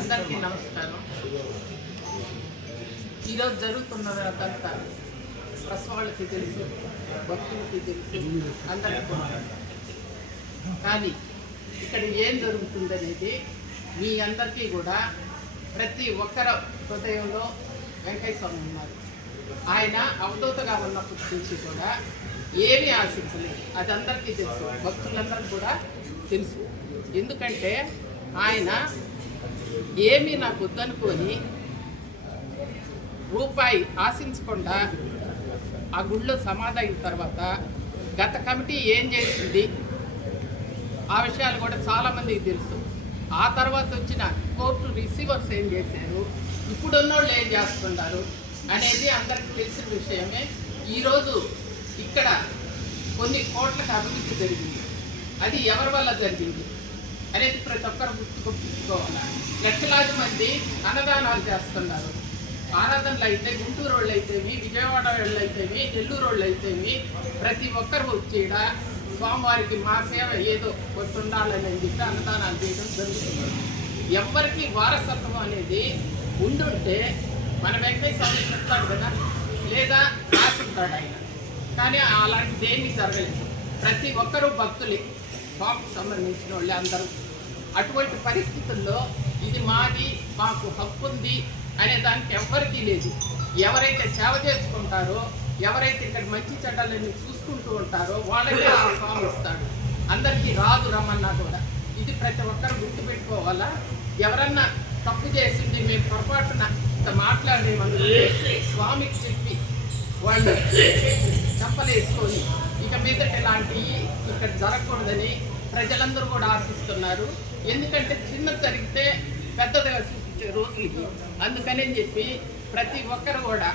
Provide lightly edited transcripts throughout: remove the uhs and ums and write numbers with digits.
అందరికీ నమస్కారం. ఈరోజు జరుగుతున్నదంతా ప్రసవాళ్ళకి తెలుసు, భక్తులకి తెలుసు, అందరికీ కూడా. కానీ ఇక్కడ ఏం జరుగుతుందనేది మీ అందరికీ కూడా ప్రతి ఒక్కరి హృదయంలో వెంకయ్య స్వామి ఉన్నారు. ఆయన అవధూతగా ఉన్నప్పటి నుంచి కూడా ఏమీ ఆశించలేదు. అది అందరికీ తెలుసు, భక్తులందరికీ కూడా తెలుసు. ఎందుకంటే ఆయన ఏమీ నాకు వద్దనుకొని రూపాయి ఆశించకుండా ఆ గుళ్ళో సమాధి అయిన తర్వాత గత కమిటీ ఏం చేసింది ఆ విషయాలు కూడా చాలామందికి తెలుసు. ఆ తర్వాత వచ్చిన కోర్టు రిసీవర్స్ ఏం చేశారు, ఇప్పుడున్నోళ్ళు ఏం చేస్తున్నారు అనేది అందరికీ తెలిసిన విషయమే. ఈరోజు ఇక్కడ కొన్ని కోట్లకు అభివృద్ధి జరిగింది. అది ఎవరి వల్ల జరిగింది అనేది ప్రతి ఒక్కరు గుర్తుకోవాలి. లక్షలాది మంది అన్నదానాలు చేస్తున్నారు. ఆరాధనలు అయితే గుంటూరు వాళ్ళు అయితేమి, విజయవాడ వాళ్ళు అయితేమి, నెల్లూరు వాళ్ళు అయితేమి ప్రతి ఒక్కరు వచ్చి స్వామివారికి మా సేవ ఏదో కొట్టి ఉండాలని చెప్పి అన్నదానాలు చేయడం జరుగుతుంది. ఎవరికి వారసత్వం అనేది ఉండుంటే మన వెంకయ్య స్వామి చెప్తాడు కదా, లేదా రాసుంటాడు ఆయన. కానీ అలాంటి దేన్ని జరగలేదు. ప్రతి ఒక్కరూ భక్తులే, స్వామికి సంబంధించిన వాళ్ళే అందరూ. అటువంటి పరిస్థితుల్లో ఇది మాది, మాకు హక్కు ఉంది అనే దానికి ఎవ్వరికీ లేదు. ఎవరైతే సేవ చేసుకుంటారో, ఎవరైతే ఇక్కడ మంచి చెడ్డలని చూసుకుంటూ ఉంటారో వాళ్ళకే ఆ స్వామి ఇస్తాడు. అందరికీ రాదు రమ్మన్నా కూడా. ఇది ప్రతి ఒక్కరు గుర్తుపెట్టుకోవాలా. ఎవరన్నా తప్పు చేసింది మేము పొరపాటున మాట్లాడేమని స్వామికి చెప్పి వాళ్ళు చెప్పలేసుకొని ఇక మీదట ఇలాంటివి ఇక్కడ జరగకూడదని ప్రజలందరూ కూడా ఆశిస్తున్నారు. ఎందుకంటే చిన్న జరిగితే పెద్దదిగా చూపించే రోజులకి. అందుకని చెప్పి ప్రతి ఒక్కరు కూడా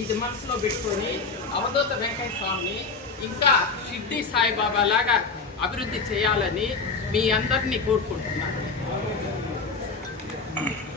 ఇది మనసులో పెట్టుకొని అవధూత వెంకయ్య స్వామిని ఇంకా షిర్డీ సాయిబాబా లాగా అభివృద్ధి చేయాలని మీ అందరినీ కోరుకుంటున్నాను.